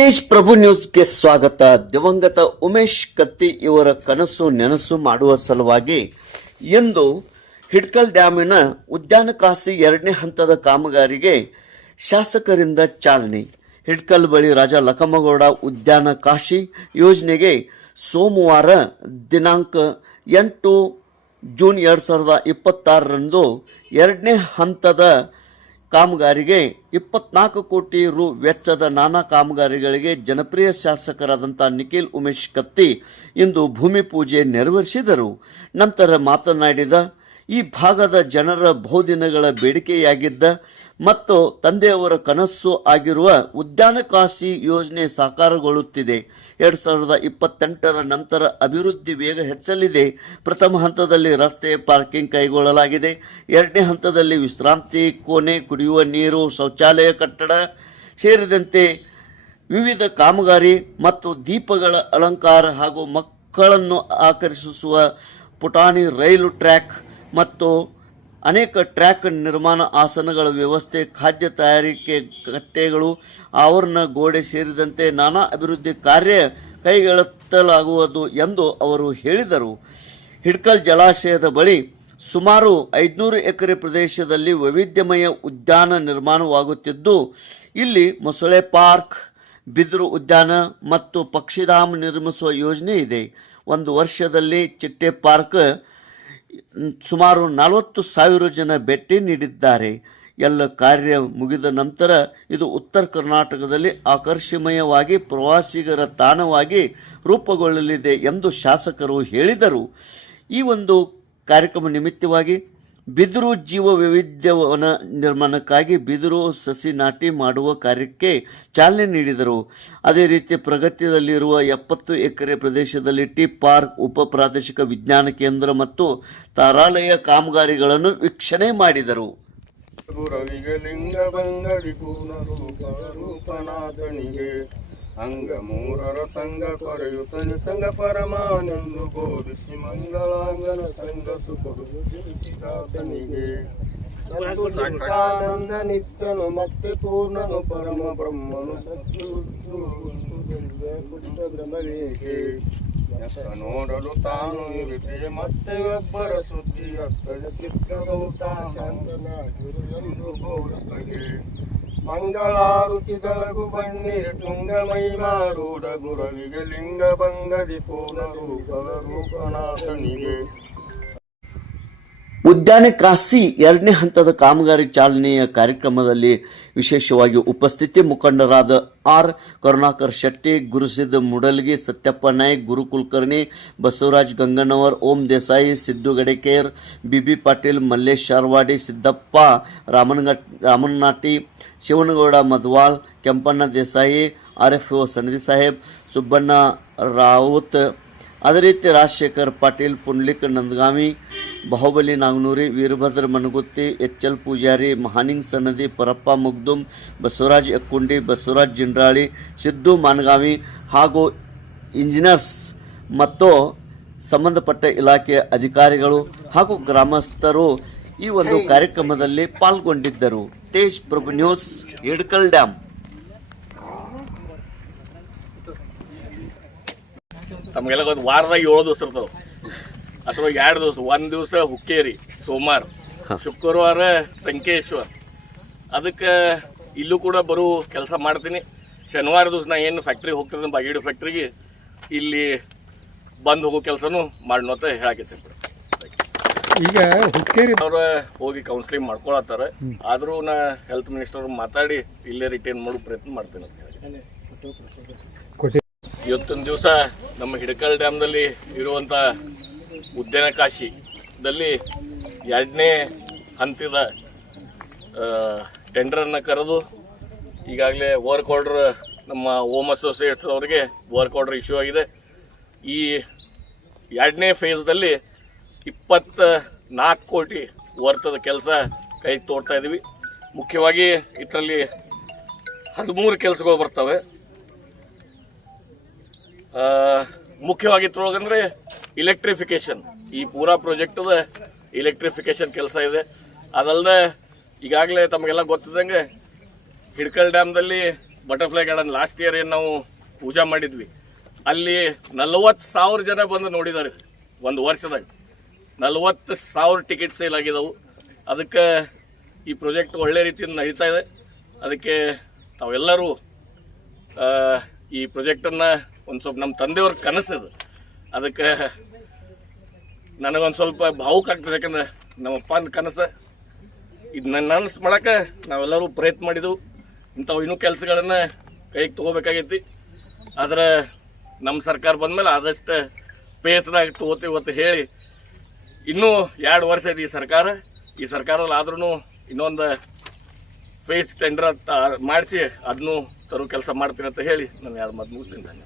ತೇಜ್ ಪ್ರಭು ನ್ಯೂಸ್ಗೆ ಸ್ವಾಗತ. ದಿವಂಗತ ಉಮೇಶ್ ಕತ್ತಿ ಇವರ ಕನಸು ನೆನಸು ಮಾಡುವ ಸಲುವಾಗಿ ಇಂದು ಹಿಡ್ಕಲ್ ಡ್ಯಾಮಿನ ಉದ್ಯಾನ ಕಾಶಿ 2ನೇ ಹಂತದ ಕಾಮಗಾರಿಗೆ ಶಾಸಕರಿಂದ ಚಾಲನೆ. ಹಿಡ್ಕಲ್ ಬಳಿ ರಾಜ ಲಖಮಗೌಡ ಉದ್ಯಾನ ಕಾಶಿ ಯೋಜನೆಗೆ ಸೋಮವಾರ ದಿನಾಂಕ 8 ಜೂನ್ 2026ರಂದು 2ನೇ ಹಂತದ ಕಾಮಗಾರಿಗೆ 24 ಕೋಟಿ ರು ವೆಚ್ಚದ ನಾನಾ ಕಾಮಗಾರಿಗಳಿಗೆ ಜನಪ್ರಿಯ ಶಾಸಕರಾದಂಥ ನಿಖಿಲ್ ಉಮೇಶ್ ಕತ್ತಿ ಇಂದು ಭೂಮಿ ಪೂಜೆ ನೆರವೇರಿಸಿದರು. ನಂತರ ಮಾತನಾಡಿದ, ಈ ಭಾಗದ ಜನರ ಬಹುದಿನಗಳ ಬೇಡಿಕೆಯಾಗಿದ್ದ ಮತ್ತು ತಂದೆಯವರ ಕನಸು ಆಗಿರುವ ಉದ್ಯಾನ ಕಾಶಿ ಯೋಜನೆ ಸಾಕಾರಗೊಳ್ಳುತ್ತಿದೆ. 2028ರ ನಂತರ ಅಭಿವೃದ್ಧಿ ವೇಗ ಹೆಚ್ಚಲಿದೆ. ಪ್ರಥಮ ಹಂತದಲ್ಲಿ ರಸ್ತೆ, ಪಾರ್ಕಿಂಗ್ ಕೈಗೊಳ್ಳಲಾಗಿದೆ. 2ನೇ ಹಂತದಲ್ಲಿ ವಿಶ್ರಾಂತಿ ಕೋಣೆ, ಕುಡಿಯುವ ನೀರು, ಶೌಚಾಲಯ ಕಟ್ಟಡ ಸೇರಿದಂತೆ ವಿವಿಧ ಕಾಮಗಾರಿ ಮತ್ತು ದೀಪಗಳ ಅಲಂಕಾರ ಹಾಗೂ ಮಕ್ಕಳನ್ನು ಆಕರ್ಷಿಸುವ ಪುಟಾಣಿ ರೈಲು ಟ್ರ್ಯಾಕ್ ಮತ್ತು ಅನೇಕ ಟ್ರ್ಯಾಕ್ ನಿರ್ಮಾಣ, ಆಸನಗಳ ವ್ಯವಸ್ಥೆ, ಖಾದ್ಯ ತಯಾರಿಕೆ ಕಟ್ಟೆಗಳು, ಆವರಣ ಗೋಡೆ ಸೇರಿದಂತೆ ನಾನಾ ಅಭಿವೃದ್ಧಿ ಕಾರ್ಯ ಕೈಗೆತ್ತಿಕೊಳ್ಳಲಾಗುವುದು ಎಂದು ಅವರು ಹೇಳಿದರು. ಹಿಡ್ಕಲ್ ಜಲಾಶಯದ ಬಳಿ ಸುಮಾರು 500 ಎಕರೆ ಪ್ರದೇಶದಲ್ಲಿ ವೈವಿಧ್ಯಮಯ ಉದ್ಯಾನ ನಿರ್ಮಾಣವಾಗುತ್ತಿದ್ದು, ಇಲ್ಲಿ ಮೊಸಳೆ ಪಾರ್ಕ್, ಬಿದಿರು ಉದ್ಯಾನ ಮತ್ತು ಪಕ್ಷಿಧಾಮ ನಿರ್ಮಿಸುವ ಯೋಜನೆ ಇದೆ. ಒಂದು ವರ್ಷದಲ್ಲಿ ಚಿಟ್ಟೆ ಪಾರ್ಕ್ ಸುಮಾರು 40,000 ಜನ ಭೇಟಿ ನೀಡಿದ್ದಾರೆ. ಎಲ್ಲ ಕಾರ್ಯ ಮುಗಿದ ನಂತರ ಇದು ಉತ್ತರ ಕರ್ನಾಟಕದಲ್ಲಿ ಆಕರ್ಷಣೀಯವಾಗಿ ಪ್ರವಾಸಿಗರ ತಾಣವಾಗಿ ರೂಪುಗೊಳ್ಳಲಿದೆ ಎಂದು ಶಾಸಕರು ಹೇಳಿದರು. ಈ ಒಂದು ಕಾರ್ಯಕ್ರಮ ನಿಮಿತ್ತವಾಗಿ ಬಿದಿರು ಜೀವ ವೈವಿಧ್ಯವನ ನಿರ್ಮಾಣಕ್ಕಾಗಿ ಬಿದಿರು ಸಸಿ ನಾಟಿ ಮಾಡುವ ಕಾರ್ಯಕ್ಕೆ ಚಾಲನೆ ನೀಡಿದರು. ಅದೇ ರೀತಿ ಪ್ರಗತಿಯಲ್ಲಿರುವ 70 ಎಕರೆ ಪ್ರದೇಶದಲ್ಲಿ ಟೀ ಪಾರ್ಕ್, ಉಪ ಪ್ರಾದೇಶಿಕ ವಿಜ್ಞಾನ ಕೇಂದ್ರ ಮತ್ತು ತಾರಾಲಯ ಕಾಮಗಾರಿಗಳನ್ನು ವೀಕ್ಷಣೆ ಮಾಡಿದರು. ಅಂಗ ಮೂರರ ಸಂಘ ಕೊರೆಯುತ್ತನೆ ಸಂಘ ಪರಮಾನಂದು ಬೋಧಿಸಿ ಮಂಗಳಾಂಗನ ಸಂಘ ಸುಖನಿಗೆ ಸಂತೋಷಾನಂದ ನಿತ್ಯನು ಮತ್ತೆ ಪೂರ್ಣನು ಪರಮ ಬ್ರಹ್ಮನು ಸತ್ತು ಭ್ರಮರೇಗೆ ನೋಡಲು ತಾನು ಇರುತ್ತೆ ಮತ್ತೆ ಒಬ್ಬರ ಸುದ್ದಿ ಅಕ್ಕದ ಚಿತ್ರಗೌತ ಶಾಂತನಾಗಿರು ಎಂದು ಗೋರಬಗೆ ಮಂಗಳಾರುತಿ ಬೆಳಗು ಬಣ್ಣಿರೆ ತುಂಗ ಮೈಮಾರೂಢ ಗುರವಿಗೆ ಲಿಂಗ ಭಂಗದಿ ಪೂರ್ಣ ರೂಪದ ರೂಪನಾಥನಿಗೆ. ಉದ್ಯಾನ ಕಾಶಿ 2ನೇ ಹಂತದ ಕಾಮಗಾರಿ ಚಾಲನೆಯ ಕಾರ್ಯಕ್ರಮದಲ್ಲಿ ವಿಶೇಷವಾಗಿ ಉಪಸ್ಥಿತಿ ಮುಖಂಡರಾದ ಆರ್ ಕರುಣಾಕರ್ ಶೆಟ್ಟಿ, ಗುರುಸಿದ್ಧ ಮುಡಲ್ಗಿ, ಸತ್ಯಪ್ಪ ನಾಯ್ಕ್, ಗುರು ಕುಲಕರ್ಣಿ, ಬಸವರಾಜ್ ಗಂಗಣ್ಣವರ್, ಓಂ ದೇಸಾಯಿ, ಸಿದ್ದು ಗಡೇಕೇರ್, ಬಿಬಿ ಪಾಟೀಲ್, ಮಲ್ಲೇಶ್ ಶಾರ್ವಾಡಿ, ಸಿದ್ದಪ್ಪ ರಾಮನಾಟಿ, ಶಿವನಗೌಡ ಮದ್ವಾಲ್, ಕೆಂಪಣ್ಣ ದೇಸಾಯಿ, RFO ಸನದಿ ಸಾಹೇಬ್, ಸುಬ್ಬಣ್ಣ ರಾವುತ್, ಅದೇ ರೀತಿ ರಾಜಶೇಖರ್ ಪಾಟೀಲ್, ಪುಂಡ್ಲಿಕ್ ನಂದಗಾಮಿ, ಬಾಹುಬಲಿ ನಾಗನೂರಿ, ವೀರಭದ್ರ ಮನಗುತ್ತಿ, HL ಪೂಜಾರಿ, ಮಹಾನಿಂಗ್ ಸನ್ನದಿ, ಪರಪ್ಪ ಮುಗ್ದುಮ್, ಬಸವರಾಜ್ ಎಕ್ಕುಂಡಿ, ಬಸವರಾಜ್ ಜಿಂಡ್ರಾಳಿ, ಸಿದ್ದು ಮಾನಗಾವಿ ಹಾಗೂ ಇಂಜಿನಿಯರ್ಸ್ ಮತ್ತು ಸಂಬಂಧಪಟ್ಟ ಇಲಾಖೆಯ ಅಧಿಕಾರಿಗಳು ಹಾಗೂ ಗ್ರಾಮಸ್ಥರು ಈ ಒಂದು ಕಾರ್ಯಕ್ರಮದಲ್ಲಿ ಪಾಲ್ಗೊಂಡಿದ್ದರು. ತೇಜ್ ಪ್ರಭು ನ್ಯೂಸ್, ಹಿಡ್ಕಲ್ ಡ್ಯಾಮ್. ತಮಗೆಲ್ಲ ಗೊತ್ತು, ವಾರದಾಗ 7 ದಿವಸ ಇರ್ತಾವೆ ಅಥವಾ 2 ದಿವಸ. ಒಂದು ದಿವಸ ಹುಕ್ಕೇರಿ ಸೋಮವಾರ, ಶುಕ್ರವಾರ ಸಂಕೇಶ್ವರ್. ಅದಕ್ಕೆ ಇಲ್ಲೂ ಕೂಡ ಬರೋ ಕೆಲಸ ಮಾಡ್ತೀನಿ. ಶನಿವಾರ ದಿವಸ ನಾ ಏನು ಫ್ಯಾಕ್ಟ್ರಿಗೆ ಹೋಗ್ತಿರ್ತೀನಿ, ಬಾಗೇಡು ಫ್ಯಾಕ್ಟ್ರಿಗೆ, ಇಲ್ಲಿ ಬಂದು ಹೋಗೋ ಕೆಲಸನೂ ಮಾಡೋಣ ಹೇಳಾಕೈತಿ. ಈಗ ಹುಕ್ಕೇರಿ ಅವ್ರು ಹೋಗಿ ಕೌನ್ಸಿಲಿಂಗ್ ಮಾಡ್ಕೊಳತ್ತಾರೆ. ಆದರೂ ನಾ ಹೆಲ್ತ್ ಮಿನಿಸ್ಟರ್ ಮಾತಾಡಿ ಇಲ್ಲೇ ರಿಟೈನ್ ಮಾಡೋ ಪ್ರಯತ್ನ ಮಾಡ್ತೀನಿ ಅಂತ ಹೇಳಿ. ಇವತ್ತೊಂದು ದಿವಸ ನಮ್ಮ ಹಿಡಕಲ್ ಡ್ಯಾಮ್ದಲ್ಲಿ ಇರುವಂಥ ಉದ್ಯಾನ ಕಾಶಿದಲ್ಲಿ 2ನೇ ಹಂತದ ಟೆಂಡರನ್ನು ಕರೆದು ಈಗಾಗಲೇ ವರ್ಕ್ ಆರ್ಡರ್ ನಮ್ಮ ಹೋಮ್ ಅಸೋಸಿಯೇಟ್ಸ್ ಅವರಿಗೆ ವರ್ಕ್ ಆರ್ಡರ್ ಇಶ್ಯೂ ಆಗಿದೆ. ಈ 2ನೇ ಫೇಸ್ದಲ್ಲಿ 24 ಕೋಟಿ ವರ್ತದ ಕೆಲಸ ಕೈ ತೋಡ್ತಾ ಇದ್ದೀವಿ. ಮುಖ್ಯವಾಗಿ ಇದರಲ್ಲಿ 13 ಕೆಲಸಗಳು ಬರ್ತವೆ. ಮುಖ್ಯವಾಗಿ ಇದ್ರೊಳಗಂದರೆ ಇಲೆಕ್ಟ್ರಿಫಿಕೇಷನ್, ಈ ಪೂರಾ ಪ್ರಾಜೆಕ್ಟದ ಇಲೆಕ್ಟ್ರಿಫಿಕೇಷನ್ ಕೆಲಸ ಇದೆ. ಅದಲ್ಲದೆ ಈಗಾಗಲೇ ತಮಗೆಲ್ಲ ಗೊತ್ತಿದ್ದಂಗೆ ಹಿಡ್ಕಲ್ ಡ್ಯಾಮ್ದಲ್ಲಿ ಬಟರ್ಫ್ಲೈ ಗಾರ್ಡನ್ ಲಾಸ್ಟ್ ಇಯರ್ ಏನು ನಾವು ಪೂಜಾ ಮಾಡಿದ್ವಿ, ಅಲ್ಲಿ 40,000 ಜನ ಬಂದು ನೋಡಿದ್ದಾರೆ. ಒಂದು ವರ್ಷದಾಗ 40,000 ಟಿಕೆಟ್ ಸೇಲ್ ಆಗಿದ್ದವು. ಅದಕ್ಕೆ ಈ ಪ್ರಾಜೆಕ್ಟ್ ಒಳ್ಳೆ ರೀತಿಯಿಂದ ನಡೀತಾ ಇದೆ. ಅದಕ್ಕೆ ತಾವೆಲ್ಲರೂ ಈ ಪ್ರಾಜೆಕ್ಟನ್ನು ಒಂದು ಸ್ವಲ್ಪ ನಮ್ಮ ತಂದೆಯವ್ರ ಕನಸಿದೆ, ಅದಕ್ಕೆ ನನಗೊಂದು ಸ್ವಲ್ಪ ಭಾವುಕ ಆಗ್ತದೆ. ಯಾಕಂದ್ರೆ ನಮ್ಮಪ್ಪ ಅಂದ ಕನಸು ಇದು ನನಸು ಮಾಡೋಕೆ ನಾವೆಲ್ಲರೂ ಪ್ರಯತ್ನ ಮಾಡಿದೆವು. ಇಂಥವು ಇನ್ನೂ ಕೆಲಸಗಳನ್ನು ಕೈಗೆ ತೊಗೋಬೇಕಾಗೈತಿ. ಆದರೆ ನಮ್ಮ ಸರ್ಕಾರ ಬಂದಮೇಲೆ ಆದಷ್ಟು ಪೇಸ್ದಾಗ ತೊಗೋತೀವಿ ಅಂತ ಹೇಳಿ ಇನ್ನೂ 2 ವರ್ಷ ಇದೆ ಈ ಸರ್ಕಾರದಲ್ಲಿ ಆದ್ರೂ ಇನ್ನೊಂದು ಫೇಸ್ ಟೆಂಡರ್ ಮಾಡಿಸಿ ಅದನ್ನು ತರೋ ಕೆಲಸ ಮಾಡ್ತೀನಿ ಅಂತ ಹೇಳಿ ನಾನು 2 ಮಾತು ಮುಗಿಸ್ತೀನಿ.